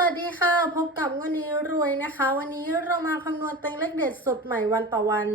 สวัสดีค่ะ พบกับวันนี้รวยนะคะ วันนี้เรามาคำนวณเต็งเลขเด็ดสดใหม่วันต่อวัน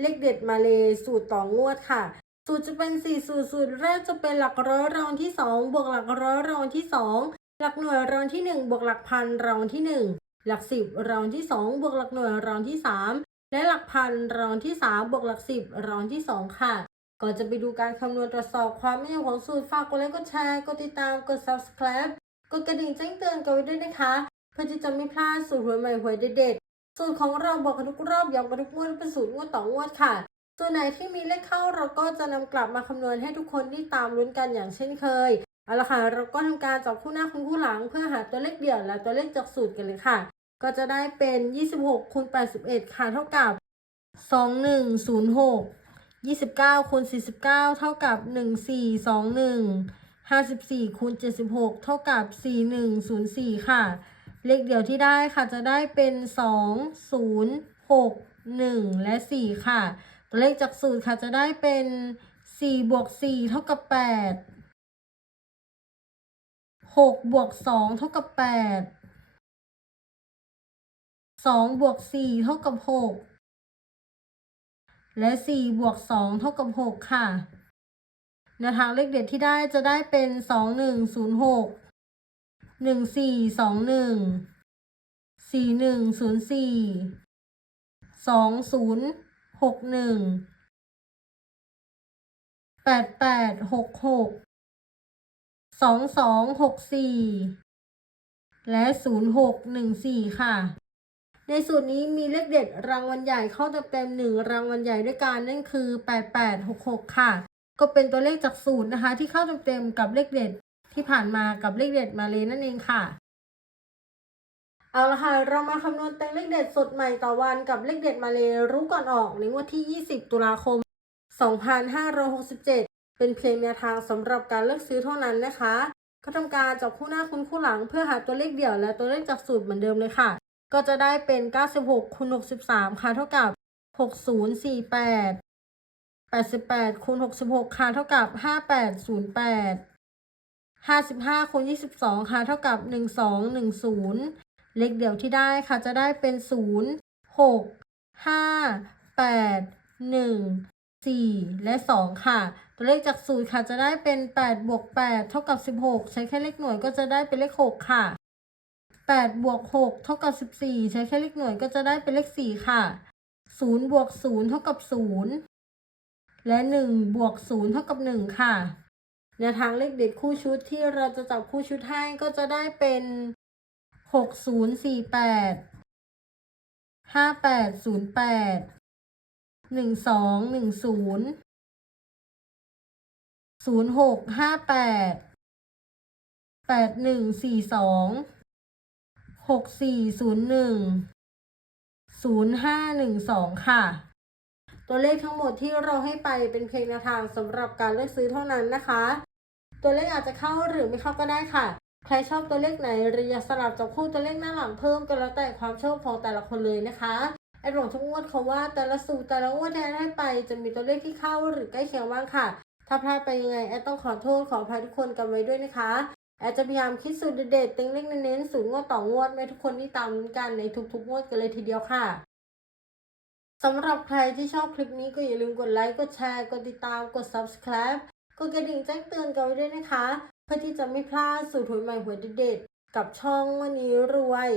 เลขเด็ดมาเลยสูตรต่องวดค่ะ สูตรจะเป็น 4 สูตรสูตรแรกจะเป็นหลักร้อยรองที่ 2 บวกหลักร้อยรองที่ 2 หลักหน่วยรองที่ 1 บวกหลักพันรองที่ 1 หลัก 10 รองที่ 2 บวกหลักหน่วยรองที่ 3 และหลักพันรองที่ 3 บวกหลัก 10 รองที่ 2 ค่ะก่อนจะไปดูการคำนวณตรวจสอบความแม่นยำของสูตรฝากกดไลค์กดแชร์กดติดตามกด subscribe กดกระดิ่งแจ้งเตือนกันไว้ด้วยนะคะ เพื่อที่จะไม่พลาดสูตรหวยใหม่หวยเด็ดๆสูตรของเราบอกกันทุกรอบย้ำกันทุกงวดเป็นสูตรงวดต่องวดค่ะส่วนไหนที่มีเลขเข้าเราก็จะนำกลับมาคำนวณให้ทุกคนที่ตามลุ้นกันอย่างเช่นเคยเอาละค่ะเราก็ทำการจับคู่หน้าคูณคู่หลัง เพื่อหาตัวเลขเดี่ยวและตัวเลขจากสูตรกันเลยค่ะ ก็จะได้เป็น 26คูณ81 ค่ะเท่ากับ 2106 29คูณ49 เท่ากับ 1421 54คูณ76 เท่ากับ 4104 ค่ะ เลขเดี่ยวที่ได้ค่ะจะได้เป็น 2 0 6 1 และ 4 ค่ะ ตัวเลขจากสูตรค่ะจะได้เป็น 4 บวก 4 เท่ากับ 8 6บวก2เท่ากับ 8 2บวก4เท่ากับ 6 และ 4 บวก 2 เท่ากับ 6 ค่ะ นวทางเลขเด็ดที่ได้จะได้เป็นสองหนึ่งศูนย์หกหนึ่งสี่สองหนึ่งสี่หนึ่งศูนย์สี่สองศูนย์หกหนึ่งแปดแปดหกหกสองสองหกสี่และศูนย์หกหนึ่งสี่ค่ะ ในสูตรนี้มีเลขเด็ดรางวัลใหญ่เข้าเต็มหนึ่งรางวัลใหญ่ด้วยกันนั่นคือแปดแปดหกหกค่ะ ก็เป็นตัวเลขจากสูตรนะคะ ที่เข้าเต็มๆกับเลขเด็ดที่ผ่านมากับเลขเด็ดมาเลยนั่นเองค่ะเอาละค่ะเรามาคำนวณเต็งเลขเด็ดสดใหม่ต่อวันกับเลขเด็ดมาเลยรู้ก่อนออกในงวดที่ 20 ตุลาคม 2567 เป็นเพียงแนวทางสำหรับการเลือกซื้อเท่านั้นนะคะ ก็ทำการจับคู่หน้าคูณคู่หลังเพื่อหาตัวเลขเดี่ยวและตัวเลขจากสูตรเหมือนเดิมเลยค่ะ ก็จะได้เป็น 96คูณ63 ค่ะเท่ากับ 6048 88คูณ66ค่ะเท่ากับ 5808 55คูณ22ค่ะเท่ากับ 1210 เลขเดี่ยวที่ได้ค่ะจะได้เป็น 0 6 5 8 1 4 และ 2 ค่ะ ตัวเลขจากสูตรค่ะจะได้เป็น 8 บวก 8 เท่ากับ 16 ใช้แค่เลขหน่วยก็จะได้เป็นเลข 6 ค่ะ 8 บวก 6 เท่ากับ 14 ใช้แค่เลขหน่วยก็จะได้เป็นเลข 4 ค่ะ 0 บวก 0 เท่ากับ 0 และ 1 บวก 0 เท่ากับ 1 ค่ะแนวทางเลขเด็ดคู่ชุดที่เราจะจับคู่ชุดให้ก็จะได้เป็น 6048 5808 1210 0658 8142 6401 0512 ค่ะ ตัวเลขทั้งหมดที่เราให้ไปเป็นเพียงแนวทางสำหรับการเลือกซื้อเท่านั้นนะคะ ตัวเลขอาจจะเข้าหรือไม่เข้าก็ได้ค่ะ ใครชอบตัวเลขไหนหรืออยากสลับจับคู่ตัวเลขหน้าหลังเพิ่มก็แล้วแต่ความชอบของแต่ละคนเลยนะคะแอดบอกทุกงวดเขาว่าแต่ละสูตรแต่ละงวดที่แอดให้ไปจะมีตัวเลขที่เข้าหรือใกล้เคียงบ้างค่ะ ถ้าพลาดไปยังไงแอดต้องขอโทษขออภัยทุกคนกันไว้ด้วยนะคะแอดจะพยายามคิดสูตรเด็ดๆเต็งเลขเน้นๆสูตรงวดต่องวดให้ทุกคนที่ตามกันในทุกๆงวดกันเลยทีเดียวค่ะ สำหรับใครที่ชอบคลิปนี้ก็อย่าลืมกดไลค์กดแชร์กดติดตามกด subscribe กดกระดิ่งแจ้งเตือนกันไว้ด้วยนะคะ เพื่อที่จะไม่พลาดสูตรหวยใหม่หวยเด็ดๆกับช่องวันนี้รวย